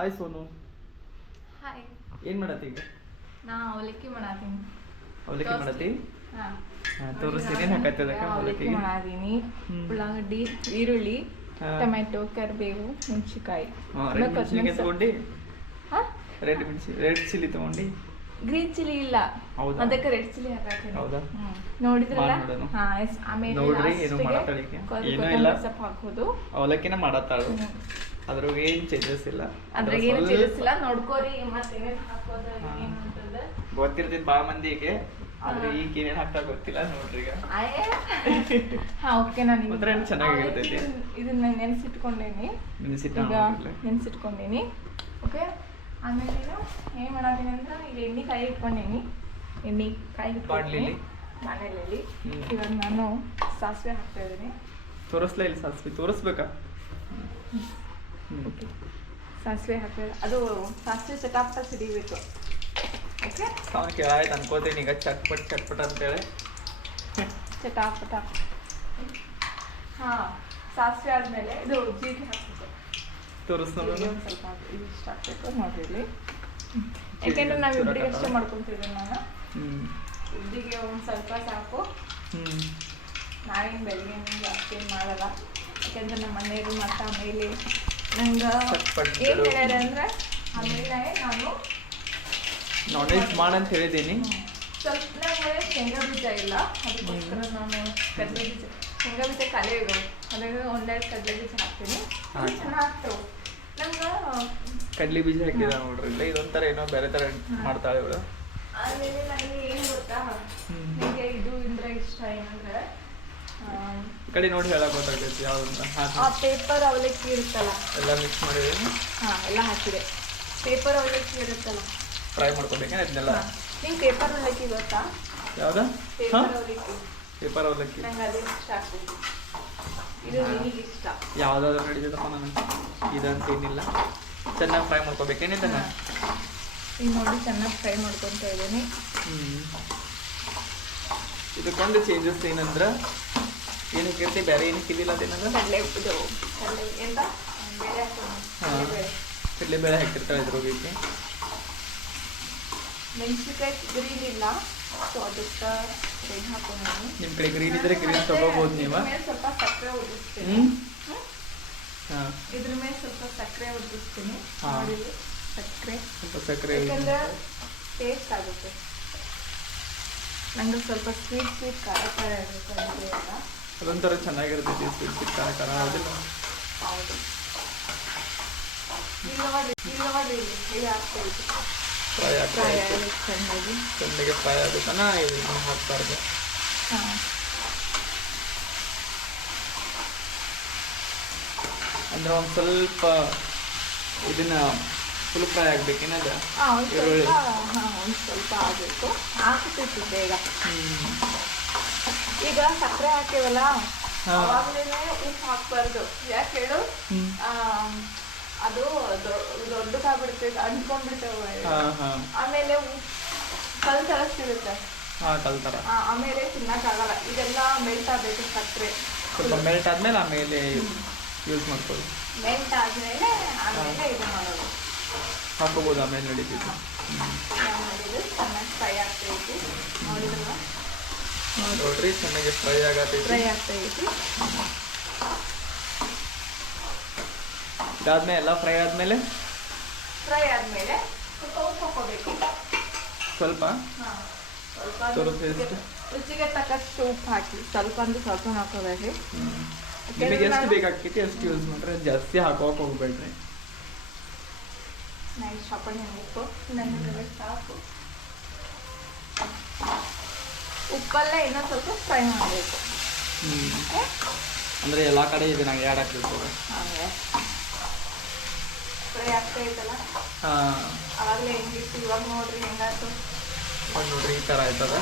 Hi Sonu hi ಏನ್ ಮಾಡತ್ತಿ ಈಗ ನಾ ಅವಲಕ್ಕಿ ಮಾಡಾತೀನಿ. ಅವಲಕ್ಕಿ ಮಾಡತ್ತಿ ತೋರಿಸ್ತೀನಿ. ಏನ್ ಹಾಕತ್ತಿ ಅದಕ್ಕೆ ಅವಲಕ್ಕಿ ಮಾಡಿದೀನಿ. ಮಾಡಾತೀನಿ. ಉಳ್ಳಾಗಡ್ಡಿ ಈರುಳ್ಳಿ. ಟೊಮೆಟೊ ಕರಿಬೇವು ಮೆಣಸಿಕಾಯಿ ರೆಡ್ ಮೆಣಸಿನ್ಕಾಯಿ ತಗೊಂಡು? ಹಾ? ರೆಡ್ ಮೆಣಸಿ ರೆಡ್ ಚಿಲ್ಲಿ ತಗೊಂಡಿ? ಗ್ರೀನ್ ಚಿಲ್ಲಿ ಇಲ್ಲ. ಹೌದಾ? ಅದಕ್ಕೆ ರೆಡ್ ಚಿಲ್ಲಿ ಹಾಕಾತೀನಿ ಹೌದಾ? ನೋಡಿದ್ರಲ್ಲ? ಹಾ ಎಸ್ ಆಮೇಲೆ ನೋಡ್ರಿ, ಏನು ಮಾಡತಳಿಕೆ ಏನು ಇಲ್ಲ. ಸ್ವಲ್ಪ ಹಾಕೋದು ಅವಲಕ್ಕಿನ ಮಾಡತ್ತಾಳು. ಅದ್ರಾಗ ಏನು ಚೇಂಜಸ್ ಇಲ್ಲ. ಅದ್ರಾಗ ಏನು ಚೇಂಜಸ್ ಇಲ್ಲ. ನೋಡ್ಕೋರಿ ಮತ್ತೆ ಹಾಕೋದು ಹಾ. ಏನು ಅಂತಂದು ಗೊತ್ತಿರ್ತೈತಿ ಭಾಳ ಮಂದಿಗೆ ಆದ್ರೆ. ಈಗ ಏನೇನು ಹಾಕ್ತಾ ಗೊತ್ತಿಲ್ಲ ನೋಡ್ರಿ ಈಗ. ಹಾ ಓಕೆ ನಾನು ಏನ್ ಚೆನ್ನಾಗಿರ್ತೈತಿ. ಇದನ್ನ ನೆನ್ಸಿಟ್ಕೊಂಡೇನಿ. ನೆನ್ಸಿಟ್ಕೊಂಡೇನಿ ನೆನ್ಸಿಟ್ಕೊಂಡೀನಿ. ಓಕೆ ಆಮೇಲೆ ಏನು ಮಾಡತ್ತೀನಿ ಅಂದ್ರೆ ಈಗ ಎಣ್ಣೆ ಕಾಯಿ ಇಟ್ಕೊಂಡೀನಿ. ಎಣ್ಣೆ ಕಾಯಿ ಬಾಣ್ಲಿಲಿ? ಮನೇಲಿ. ಇವಾಗ ನಾನು ಸಾಸಿವೆ ಹಾಕ್ತಾ ಇದ್ದೀನಿ. ತೋರಿಸ್ಲಾ ಇಲ್ಲ ಸಾಸಿವೆ. ತೋರಿಸ್ಬೇಕಾ? ಓಕೆ ಸಾಸಿವೆ ಹಾಕಿದ್ರೆ ಅದು ಸಾಸಿವೆ ಚಟಾಪಟ ಸಿಡಿಬೇಕು. ಓಕೆ ಅವ್ನು ಕೇಳಾಯ್ತು ಅನ್ಕೋತೀನಿ. ಈಗ ಚಟ್ಪಟ್ ಚಟ್ಪಟ್ ಅಂತೇಳಿ. ಚಟಾಪಟ. ಹಾಂ ಸಾಸಿವೆ ಆದಮೇಲೆ ಇದು ಜೀರಿಗೆ ಹಾಕ್ಬೇಕು. ಒಂದು ಸ್ವಲ್ಪ ಇಷ್ಟ ಹಾಕ್ಬೇಕು ನೋಡ್ರಿ ಇಲ್ಲಿ. ಯಾಕೆಂದ್ರೆ ನಾವಿಬ್ಬರಿಗೆ ಅಷ್ಟೇ ಮಾಡ್ಕೊತಿದ್ದೀನಿ ನಾನು ಇಬ್ಬರಿಗೆ ಒಂದು ಸ್ವಲ್ಪ ಸಾಕು. ನಾವೇನು ಬೆಳಗ್ಗೆ ಜಾಸ್ತಿ ಮಾಡಲ್ಲ. ಯಾಕೆಂದ್ರೆ ನಮ್ಮ ಮನೆಯವರು ಮತ್ತು ಆಮೇಲೆ ನಂಗೆ ಏನು. ಹೇಳ್ಯಾರ ಅಂದ್ರೆ ಆಮೇಲೆ ನಾನು ನಾನ್ ವೆಜ್ ಮಾಡಂತ ಹೇಳಿದ್ದೀನಿ. ಸ್ವಲ್ಪ ನಂಗೆ ಶೇಂಗಾ ಬೀಜ ಇಲ್ಲ. ಅದಕ್ಕೋಸ್ಕರ ನಾನು ಕಡಲೆ ಬೀಜ ಶೇಂಗಾ ಬೀಜ ಕಾಲೇ ಇರೋ ಅದಾಗ ಒಂದೆರಡು ಕಡಲೆ ಬೀಜ ಹಾಕ್ತೀನಿ. ಹಾಕಿ. ಚೆನ್ನಾಗಿ ಆಗ್ತವೆ ನಂಗೆ ಕಡ್ಲಿ ಬೀಜ ಹಾಕಿದ ನೋಡ್ರಿ. ಇಲ್ಲ ಇದೊಂಥರ ಏನೋ ಬೇರೆ ಥರ ಮಾಡ್ತಾಳೆ ಇವಳು. ಆಮೇಲೆ ನನಗೆ ಏನು ಗೊತ್ತಾ? ನಿಮಗೆ ನನಗೆ ಇದು ಇಂದ್ರೆ ಇಷ್ಟ ಏನಂದ್ರೆ ಈ ಕಡೆ ನೋಡಿ ಹೇಳಕ್ ಗೊತ್ತಾಗ್ತೈತಿ ಯಾವ್ದಂತ ಆ ಪೇಪರ್ ಅವಲಕ್ಕಿ ಇರುತ್ತಲ್ಲ. ಎಲ್ಲ ಮಿಕ್ಸ್ ಮಾಡಿದೀನಿ ಹಾ ಎಲ್ಲ ಹಾಕಿದೆ. ಪೇಪರ್ ಅವಲಕ್ಕಿ ಇರುತ್ತಲ್ಲ. ಫ್ರೈ ಮಾಡ್ಕೊಬೇಕೇನು ಇದನ್ನೆಲ್ಲ. ನಿಂಗೆ ಪೇಪರ್ ಅವಲಕ್ಕಿ ಗೊತ್ತಾ? ಯಾವ್ದ? ಪೇಪರ್ ಅವಲಕ್ಕಿ. ಪೇಪರ್ ಅವಲಕ್ಕಿ. ನಂಗೆ ಅದು ಇಷ್ಟ ಆಗ್ತೈತಿ ಇದು ನಿಮಗೆ ಇಷ್ಟ ಯಾವ್ದಾದ್ರು ನಡೀತದಪ್ಪ ನನಗೆ ಇದಂತ ಏನಿಲ್ಲ ಚೆನ್ನಾಗಿ ಫ್ರೈ ಮಾಡ್ಕೋಬೇಕೇನಿಲ್ಲ ಈಗ ನೋಡಿ ಚೆನ್ನಾಗಿ ಫ್ರೈ ಮಾಡ್ಕೊತಾ ಇದ್ದೀನಿ. ಇದು ಇದಕ್ಕೊಂದು ಚೇಂಜಸ್ ಏನಂದ್ರ ಏನಕ್ಕೆ ಇರ್ತಿ ಬೇರೆ ಏನು ಇದಿಲ್ಲ ಅದೇನದ ಕಡಲೆ ಇದು ಕಡಲೆ ಎಂತ? ಬೇಳೆ ಹಾ. ಕಡಲೆಬೇಳೆ. ಕಡಲೆಬೇಳೆ ಹಾಕಿರ್ತಾಳೆ ಇದ್ರೋಗೈತಿ ಮೆಣಸಿನ್ಕಾಯಿ ಗ್ರೀನ್ ಇಲ್ಲ. ಸೊ ಅದಕ್ಕೆ ಗ್ರೀನ್ ಹಾಕೊಂಡು ನಿಮ್ಮ ಕಡೆ ಗ್ರೀನ್ ಇದ್ರೆ ಗ್ರೀನ್ ತಗೋಬೋದು ನೀವು? ಇದ್ರ ಸ್ವಲ್ಪ ಸಕ್ಕರೆ ಉದಿಸ್ತೀನಿ? ಹಾಂ? ಇದ್ರ ಮೇಲೆ ಸ್ವಲ್ಪ ಸಕ್ಕರೆ ಉದಿಸ್ತೀನಿ. ನೋಡಿ. ಸಕ್ಕರೆ. ಸ್ವಲ್ಪ ಸಕ್ಕರೆ ಯಾಕಂದ್ರೆ ಟೇಸ್ಟ್ ಆಗುತ್ತೆ. ನಂಗೆ ಸ್ವಲ್ಪ ಸ್ವೀಟ್ ಸ್ವೀಟ್ ಖಾರ ಖಾರ ಇರುತ್ತೆ ಅಂತ ಅದೊಂಥರ ಚೆನ್ನಾಗಿರುತ್ತೆ ಸ್ವೀಟ್ ಸ್ವೀಟ್ ಖಾರ ಖಾರ ಹೌದಿಲ್ಲ ಫ್ರೈ. ಆಗಬೇಕು ಚೆನ್ನಾಗಿ. ಚೆನ್ನಾಗಿ ಫ್ರೈ ಆಗುತ್ತೆ ಹಾಕ್ಬಾರ್ದು. ಅಂದ್ರೆ ಒಂದು ಸ್ವಲ್ಪ ಇದನ್ನ ಫುಲ್ ಫ್ರೈ ಆಗ್ಬೇಕೇನದ ಹಾಂ ಒಂದು ಈರುಳ್ಳಿ. ಸ್ವಲ್ಪ ಆಗಬೇಕು. ಹಾಕಿ ಬೇಗ ಈಗ ಸಕ್ಕರೆ ಹಾಕಿವಲ್ಲ ಅವಾಗ್ಲೇನೆ ಅವಾಗಲೇ ಉಪ್ಪು ಹಾಕ್ಬಾರ್ದು. ಯಾಕೆ ಹೇಳು. ಅದು ದೊಡ್ಡದಾಗ್ಬಿಡ್ತೈತೆ ಅಂಟ್ಕೊಂಡ್ಬಿಡ್ತೇವೆ ಆಮೇಲೆ ಉಪ್ಪು ಕಲ್ ತರ ಸಿಗುತ್ತೆ ಆಮೇಲೆ ತಿನ್ನಕ್ ಆಗಲ್ಲ ಆಮೇಲೆ ತಿನ್ನಕ್ಕಾಗಲ್ಲ. ಇದೆಲ್ಲ ಮೆಲ್ಟ್ ಆಗ್ಬೇಕು ಸಕ್ಕರೆ. ಸ್ವಲ್ಪ ಮೆಲ್ಟ್ ಆದ್ಮೇಲೆ ಆಮೇಲೆ ಯೂಸ್ ಮಾಡ್ಕೊಳ್ಳಿ. ಮೆಲ್ಟ್ ಆದ್ಮೇಲೆ ಆಮೇಲೆ ಇದು ಮಾಡೋದು. ಹಾಕೋಬಹುದು ಆಮೇಲೆ ನಡೀತಿದ್ದು. ಚೆನ್ನಾಗಿ ಫ್ರೈ ಆಗ್ತೈತಿ ನೋಡಿದ್ರಲ್ಲ? ನೋಡ್ರಿ ಚೆನ್ನಾಗಿ ಫ್ರೈ ಆಗತ್ತೆ. ಫ್ರೈ ಆಗ್ತೈತಿ. ಇದಾದ್ಮೇಲೆ ಎಲ್ಲ ಫ್ರೈ ಆದ್ಮೇಲೆ? ಫ್ರೈ ಆದ್ಮೇಲೆ ಸ್ವಲ್ಪ ಉಪ್ಪು ಹಾಕೋಬೇಕು ಸ್ವಲ್ಪ? ಹಾ. ಸ್ವಲ್ಪ ಸ್ವಲ್ಪ ರುಚಿಗೆ- ತಕ್ಕಷ್ಟು ಉಪ್ಪು ಹಾಕಿ ಸ್ವಲ್ಪ ಅಂದ್ರೆ ಸ್ವಲ್ಪ ಹಾಕೋಬೇಕು ಹ್ಮ್. ನಿಮಗೆ ಎಷ್ಟು ಬೇಕಾಗ್ತೈತಿ ಅಷ್ಟು ಯೂಸ್ ಮಾಡ್ರೆ ಜಾಸ್ತಿ ಹಾಕೋಕ್ ಹೋಗ್ಬೇಡ್ರಿ. ನಾನು ಶಾಪಣ್ಣ ಉಪ್ಪು. ನನಗೆ ಸಾಕು ಉಪ್ಪಲ್ಲೇ ಇನ್ನೊಂದು ಸ್ವಲ್ಪ ಫ್ರೈ ಮಾಡಬೇಕು. ಅಂದ್ರೆ ಎಲ್ಲಾ ಕಡೆ ಇದೆ ನಂಗೆ ಯಾಡ್ ಹಾಕಿರ್ತದೆ ಹಾಗೆ. ಫ್ರೈ ಆಗ್ತಾ ಇತ್ತಲ್ಲ? ಹಾಂ. ಅವಾಗಲೇ ಹೆಂಗಿತ್ತು? ಇವಾಗ ನೋಡ್ರಿ ಹೆಂಗಾಯ್ತು? ಅದ್ ನೋಡ್ರಿ ಈ ತರ ಆಯ್ತದ.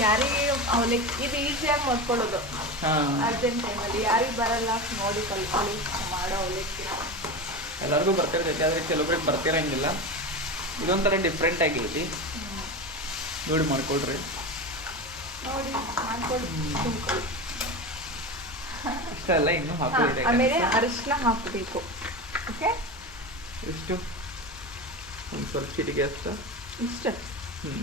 ಯಾರಿಗೆ ಅವಲಕ್ಕಿ ಇದು ಈಸಿಯಾಗಿ ಮಾಡ್ಕೊಳ್ಳೋದು. ಹಾ. ಅರ್ಜೆಂಟ್ ಟೈಮಲ್ಲಿ ಯಾರಿಗೆ ಬರಲ್ಲ ನೋಡಿ ಕಲ್ಕೊಳ್ಳಿ ಮಾಡೋ ಅವಲಕ್ಕಿ. ಎಲ್ಲರಿಗೂ ಬರ್ತಿರ್ತೈತಿ ಆದರೆ ಕೆಲವೊಬ್ರಿಗೆ ಬರ್ತಿರಂಗಿಲ್ಲ. ಇದೊಂಥರ ಡಿಫ್ರೆಂಟ್ ಆಗಿರ್ತೈತಿ. ನೋಡಿ ಮಾಡ್ಕೊಳ್ರಿ. ನೋಡಿ ಮಾಡ್ಕೊಳ್ಳಿ ತಿನ್ಕೊಳ್ಳಿ ಇಷ್ಟ ಅಲ್ಲ ಇನ್ನೂ ಹಾಕೋದಿದೆ ಆಮೇಲೆ ಅರಿಶಿನ ಹಾಕಬೇಕು. ಓಕೆ ಇಷ್ಟು ಒಂದು ಸ್ವಲ್ಪ ಚಿಟಿಕೆ ಅಷ್ಟ? ಇಷ್ಟ. ಹ್ಞೂ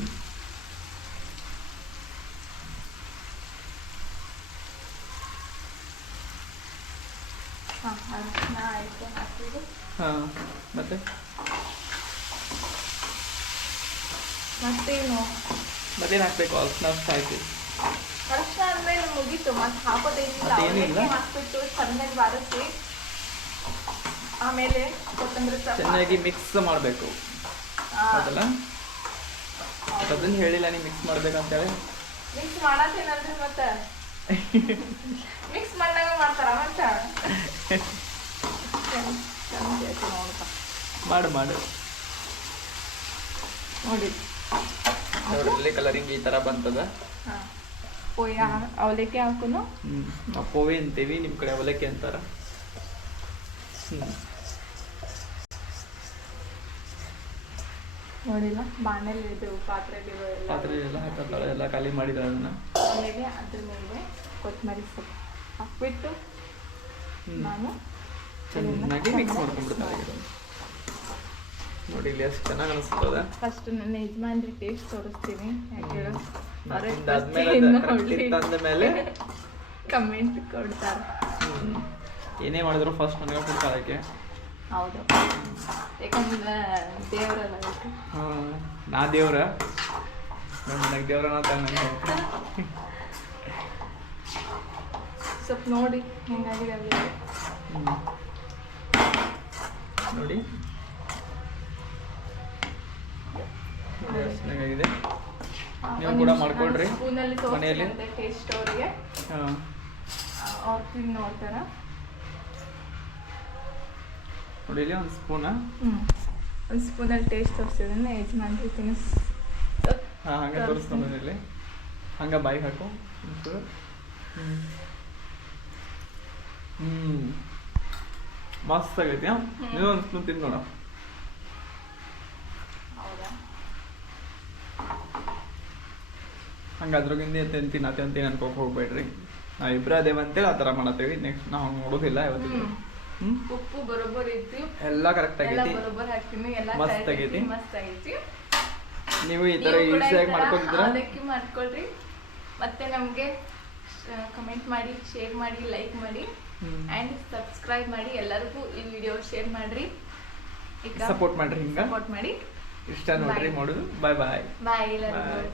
ಹಾಂ ಅರಿಶಿನ ಆಯಿತು ಹಾಕಿದ್ದು ಹಾಂ ಮತ್ತೆ? ಮತ್ತೇನು? ಮತ್ತೇನು ಹಾಕ್ಬೇಕು ಅರ್ಶನ ಅಷ್ಟು ಆಯ್ತು ಅರ್ಶನ ಆದ್ಮೇಲೆ ಮುಗೀತು. ಮತ್ತೆ ಹಾಕೋದೇನಿಲ್ಲ? ಅವಲಕ್ಕಿ ಹಾಕ್ಬಿಟ್ಟು ಚೆನ್ನಾಗಿ ಬಾರಿಸಿ ಆಮೇಲೆ ಕೊತ್ತಂಬರಿ ಚೆನ್ನಾಗಿ ಮಿಕ್ಸ್ ಮಾಡಬೇಕು. ಅದಲ್ಲ ಅದನ್ನ ಹೇಳಿಲ್ಲ ನೀವು ಮಿಕ್ಸ್ ಮಾಡ್ಬೇಕಂತೇಳಿ. ಮಿಕ್ಸ್ ಮಾಡತ್ತೇನಂದ್ರೆ ಮತ್ತೆ? ಮಿಕ್ಸ್ ಮಾಡಿದಾಗ ಮಾಡ್ತಾರ ಮತ್ತೆ ಮಾಡು ಮಾಡು. ನೋಡಿ. ನೋಡ್ರಿ ಕಲರಿಂಗ್ ಈ ತರ ಬಂತದ? ಪೋಯ ಅವಲಕ್ಕಿ ಹಾಕುನು? ನಾವು ಪೋವೆ ಅಂತೀವಿ ನಿಮ್ಮ ಕಡೆ ಅವಲಕ್ಕಿ ಅಂತಾರ? ನೋಡಿಲ್ಲ ಬಾಣಲಿ ಇದು ಪಾತ್ರೆಲಿ ಪಾತ್ರೆ ಎಲ್ಲ. ಹಾಕತ್ತಾಳೆ ಎಲ್ಲ ಖಾಲಿ ಮಾಡಿದಾಳೆ ಅದನ್ನ? ಆಮೇಲೆ ಅದ್ರ ಮೇಲೆ ಕೊತ್ತಂಬರಿ ಸೊಪ್ಪು ಹಾಕ್ಬಿಟ್ಟು ನಾನು ಚೆನ್ನಾಗಿ ಮಿಕ್ಸ್ ಮಾಡ್ಕೊಂಡ್ಬಿಡ್ತಾಳೆ. ನೋಡಿ ಇಲ್ಲಿ ಎಷ್ಟು ಚೆನ್ನಾಗಿ ಅನಿಸ್ತದೆ. ಫಸ್ಟ್ ನನ್ನ ಯಜಮಾನ್ರಿ ಟೇಸ್ಟ್ ತೋರಿಸ್ತೀನಿ. ಯಾಕೆ ತಂದ ಮೇಲೆ ಕಮೆಂಟ್ ಕೊಡ್ತಾರೆ. ಏನೇ ಮಾಡಿದ್ರು ಫಸ್ಟ್ ನನಗೆ ಕೊಡ್ತಾಳಕ್ಕೆ ಹೌದು. ಯಾಕಂದ್ರೆ ದೇವರಲ್ಲ ಅದಕ್ಕೆ. ಹಾಂ ನಾ ದೇವ್ರ. ನನಗೆ ದೇವ್ರನ ತಂಗ ಸ್ವಲ್ಪ ನೋಡಿ ಹೆಂಗಾಗಿದೆ ನೋಡಿ. ಚೆನ್ನಾಗಿದೆ. ನೀವು ಕೂಡ ಮಾಡ್ಕೊಳ್ರಿ. ಮನೆಯಲ್ಲಿ. ಟೇಸ್ಟ್ ಅವರಿಗೆ ಹಾಂ. ಅವ್ರು ತಿಂದು ನೋಡ್ತಾರ ನೋಡಿ ಇಲ್ಲಿ ಒಂದು ಸ್ಪೂನ ಒಂದು ಸ್ಪೂನಲ್ಲಿ ಟೇಸ್ಟ್ ತೋರಿಸಿದ್ರೆ ಯಜಮಾನ್ರಿ ತಿನ್ನಿಸ್ ಹಾಂ ಹಂಗೆ ತೋರಿಸ್ಕೊಂಡು ಇಲ್ಲಿ. ಹಂಗೆ ಬಾಯಿ ಹಾಕು. ಹ್ಞೂ ಮಸ್ತ್ ಆಗೈತಿ ಹಾಂ? ನೀವು ಒಂದು ಸ್ಪೂನ್ ತಿಂದು ನೋಡ ಹೌದಾ ಹಂಗೆ ಅದ್ರಾಗಿಂದ ತಿಂತೀನಿ ತಿಂತೀನಿ ಅನ್ಕೋಕ್ ಹೋಗ್ಬೇಡ್ರಿ. ನಾವು ಇಬ್ಬರು ಅದೇವ ಅಂತೇಳಿ ಆ ಥರ ಮಾಡತ್ತೇವಿ. ನೆಕ್ಸ್ಟ್ ನಾವು ನೋಡೋದಿಲ್ಲ ಇವತ್ತು ಉಪ್ಪು ಬರೋಬ್ಬರ್ ಇತ್ತು ಎಲ್ಲ ಕರೆಕ್ಟ್ ಆಗೈತಿ. ಮಸ್ತ್ ಆಗೈತಿ. ನೀವು ಈ ಈ ಈಸಿಯಾಗಿ ಮಾಡ್ಕೊತಿದ್ರ ಮಾಡ್ಕೋತಿದ್ರ ಮಾಡ್ಕೊಳ್ರಿ. ಮತ್ತೆ ನಮಗೆ ಕಮೆಂಟ್ ಮಾಡಿ ಶೇರ್ ಮಾಡಿ ಲೈಕ್ ಮಾಡಿ. ಅಂಡ್ ಸಬ್ಸ್ಕ್ರೈಬ್ ಮಾಡಿ. ಎಲ್ಲರಿಗೂ ಈ ವಿಡಿಯೋ ಶೇರ್ ಮಾಡ್ರಿ. ಈಗ ಸಪೋರ್ಟ್ ಮಾಡ್ರಿ ಹಿಂಗೆ? ಸಪೋರ್ಟ್ ಮಾಡಿ. ಇಷ್ಟ ನೋಡ್ರಿ. ಮಾಡೋದು. ಬಾಯ್ ಬಾಯ್ ಬಾಯ್.